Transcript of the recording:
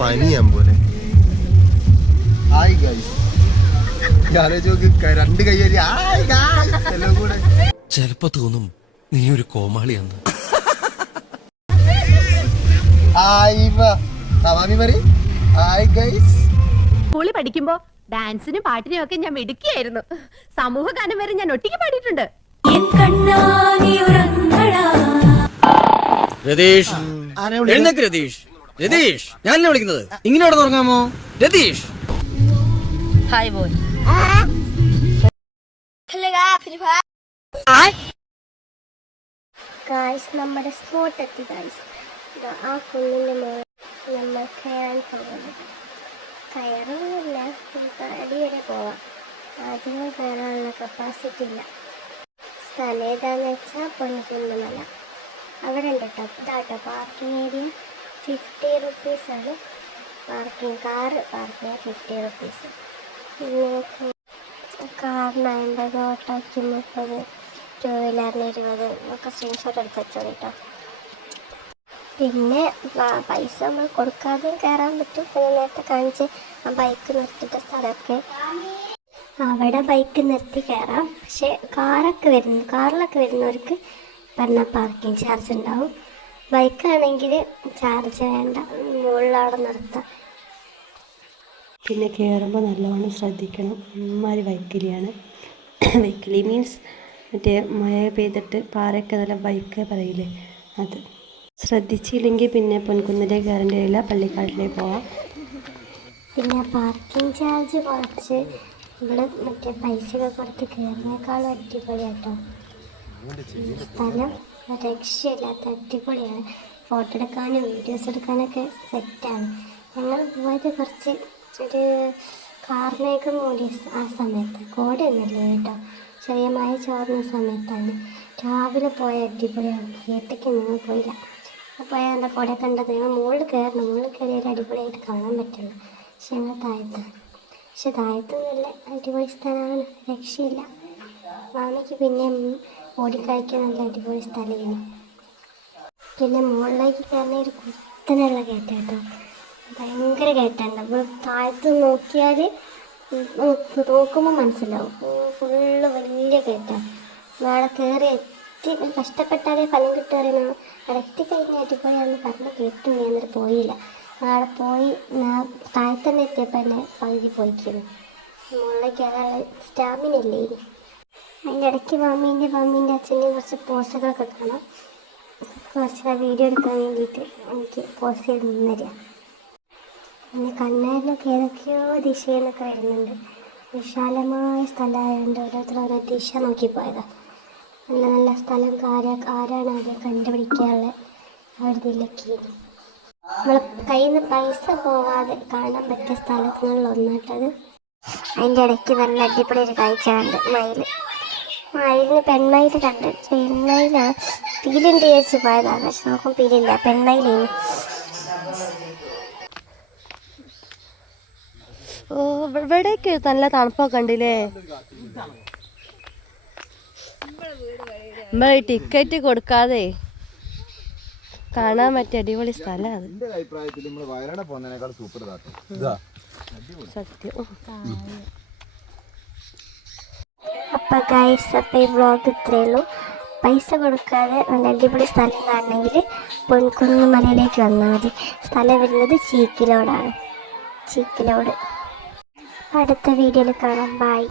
പനിയാൻ പോലെ. രണ്ട് കൈ ചെലപ്പോ തോന്നും നീ ഒരു കോമാളിയാന്ന്. സ്കൂളിൽ പഠിക്കുമ്പോ ഡാൻസിനും പാട്ടിനും ഒക്കെ ഞാൻ മിടുക്കിയായിരുന്നു. സമൂഹ ഗാനം വരെ ഞാൻ ഒറ്റയ്ക്ക് പാടിയിട്ടുണ്ട്. രതീഷ്, രതീഷ്, രതീഷ്, ഞാൻ വിളിക്കുന്നത്. ഇങ്ങനെ അവിടെ തുടങ്ങാമോ? Ratheesh, hi boy. നമ്മുടെ സ്പോട്ട് എത്തി ഗായ്സ്. ആ കുന്നിൻ്റെ മുകളിൽ നമ്മൾ കയറാൻ പോകുന്നത്. കയറുന്നില്ല, അടി വരെ പോവാം. അധികം കയറാനുള്ള കപ്പാസിറ്റി ഇല്ല. സ്ഥലം ഏതാന്ന് വെച്ചാൽ പൊൻകുന്നമല. അവിടെ ഉണ്ട് കേട്ടോ. ഇതാട്ടോ പാർക്കിംഗ് ഏരിയ. 50 റുപ്പീസാണ് പാർക്കിംഗ്. കാറ് പാർക്ക് ചെയ്യാൻ 50 റുപ്പീസ്. പിന്നെ കാറിന് 50, ഓട്ടോയ്ക്ക് 30, 2 വീലറിന് 20 ഒക്കെ സ്ക്രീൻഷോട്ട് എടുത്ത് വെച്ചോ കേട്ടോ. പിന്നെ പൈസ നമ്മൾ കൊടുക്കാതെയും കയറാൻ പറ്റും. പിന്നെ നേരത്തെ കാണിച്ച് ആ ബൈക്ക് നിർത്തിയിട്ട സ്ഥലമൊക്കെ അവിടെ ബൈക്ക് നിർത്തി കയറാം. പക്ഷേ കാറിലൊക്കെ വരുന്നവർക്ക് പറഞ്ഞ പാർക്കിംഗ് ചാർജ് ഉണ്ടാവും. ബൈക്കാണെങ്കിൽ ചാർജ് വേണ്ട, മുകളിലവിടെ നിർത്താം. പിന്നെ കയറുമ്പോൾ നല്ലവണ്ണം ശ്രദ്ധിക്കണം. അമ്മാതിരി വൈക്കലിയാണ്. വൈക്കലി മീൻസ് മറ്റേ മഴ പെയ്തിട്ട് പാറയൊക്കെ നല്ല ബൈക്ക് പറയില്ലേ, അത്. ശ്രദ്ധിച്ചില്ലെങ്കിൽ പിന്നെ പൊൻകുന്നിലേക്ക് കയറേണ്ടി വരില്ല, പള്ളിക്കാട്ടിലേക്ക് പോവാം. പിന്നെ പാർക്കിംഗ് ചാർജ് കുറച്ച് ഇവിടെ മറ്റേ പൈസയൊക്കെ കൊടുത്ത് കയറിനേക്കാളും അടിപൊളിയാട്ടോ. സ്ഥലം രക്ഷയില്ലാത്ത അടിപൊളിയാണ്. ഫോട്ടോ എടുക്കാനും വീഡിയോസ് എടുക്കാനൊക്കെ സെറ്റാണ്. ഞങ്ങൾ പോയത് കുറച്ച് ഒരു കാർമേഘം മൂടിയ ആ സമയത്ത്, കോടയൊന്നുമില്ല കേട്ടോ, ചെറിയ മഴ ചോർന്ന സമയത്താണ്. രാവിലെ പോയ അടിപൊളിയാണ്. വീട്ടിലേക്ക് നിങ്ങൾ പോയില്ല. അപ്പോൾ എന്താ കോട കണ്ടത്. ഞങ്ങൾ മുകളിൽ കയറണം. മുകളിൽ കയറിയാൽ അടിപൊളിയായിട്ട് കാണാൻ പറ്റുള്ളൂ. പക്ഷെ ഞങ്ങൾ താഴത്താണ്. പക്ഷെ താഴത്തൊന്നുമില്ല, അടിപൊളി സ്ഥലമാണ്, രക്ഷയില്ല. മാമിക്ക് പിന്നെ ഓടിക്കളിക്കാൻ നല്ല അടിപൊളി സ്ഥലമാണ്. പിന്നെ മുകളിലേക്ക് കയറുന്ന ഒരു കുത്തനുള്ള കയറ്റം കേട്ടോ, ഭയങ്കര കയറ്റമാണ്. നമ്മൾ താഴത്ത് നോക്കിയാൽ നോക്കുമ്പോൾ മനസ്സിലാവും, ഫുള്ള് വലിയ കയറ്റമാണ്. നാളെ കയറി എത്തി കഷ്ടപ്പെട്ടാലേ ഫലം കിട്ടുകയെന്നാണ്. അവിടെ എത്തിക്കഴിഞ്ഞാൽ അടിപൊളിയാണെന്ന് പറഞ്ഞ് കേട്ടു. ഞാൻ എന്നിട്ട് പോയില്ല. നാളെ പോയി താഴത്തന്നെ എത്തിയപ്പോൾ എന്നെ പകുതി പോയിക്കുന്നു. മുകളിലേക്ക് കയറാനുള്ള സ്റ്റാമിന ഇല്ലേ ഇനി. അതിൻ്റെ ഇടയ്ക്ക് മമ്മീൻ്റെ അച്ഛൻ്റെ കുറച്ച് പോസുകളൊക്കെ കാണാം. കുറച്ച് വീഡിയോ എടുക്കാൻ വേണ്ടിയിട്ട് എനിക്ക് പോസ് ചെയ്ത് നിന്നരിക. പിന്നെ കണ്ണാടിലൊക്കെ ഏതൊക്കെയോ ദിശയിൽ നിന്നൊക്കെ വരുന്നുണ്ട്. വിശാലമായ സ്ഥലമായതുകൊണ്ട് ഓരോരുത്തർ ഓരോ ദിശ നോക്കി പോയതാണ്. നല്ല നല്ല സ്ഥലം ആരാണ് ആദ്യം കണ്ടുപിടിക്കാനുള്ള ആ ഒരു ഇതിലൊക്കെ നമ്മൾ കയ്യിൽ നിന്ന് പൈസ പോവാതെ കാണാൻ പറ്റിയ സ്ഥലങ്ങളിലൊന്നായിട്ടത്. അതിൻ്റെ ഇടയ്ക്ക് നല്ല അടിപൊളി ഒരു കാഴ്ച കണ്ട്. മയിലിന് പെൺമയിൽ കണ്ട്. പെൺമയിലാണ് പീലിൻ്റെ വിചാരിച്ച് പോയതാണ്. പക്ഷെ നോക്കും പീലില്ല, പെൺമയിലേന്. ഇവിടേക്ക് നല്ല തണുപ്പൊക്കെ ഉണ്ടല്ലേ. നമ്മൾ ടിക്കറ്റ് കൊടുക്കാതെ കാണാൻ പറ്റിയ അടിപൊളി സ്ഥലമാണ് സത്യം. അപ്പം ഗൈസ്, അപ്പം ഈ വ്ളോഗ് ഇത്രയേ ഉള്ളൂ. പൈസ കൊടുക്കാതെ നല്ല അടിപൊളി സ്ഥലം കാണണമെങ്കിൽ പൊൻകുന്നുമലയിലേക്ക് വന്നാൽ മതി. സ്ഥലം വരുന്നത് ചീക്കിലോടാണ്. അടുത്ത വീഡിയോയിൽ കാണാം. ബൈ.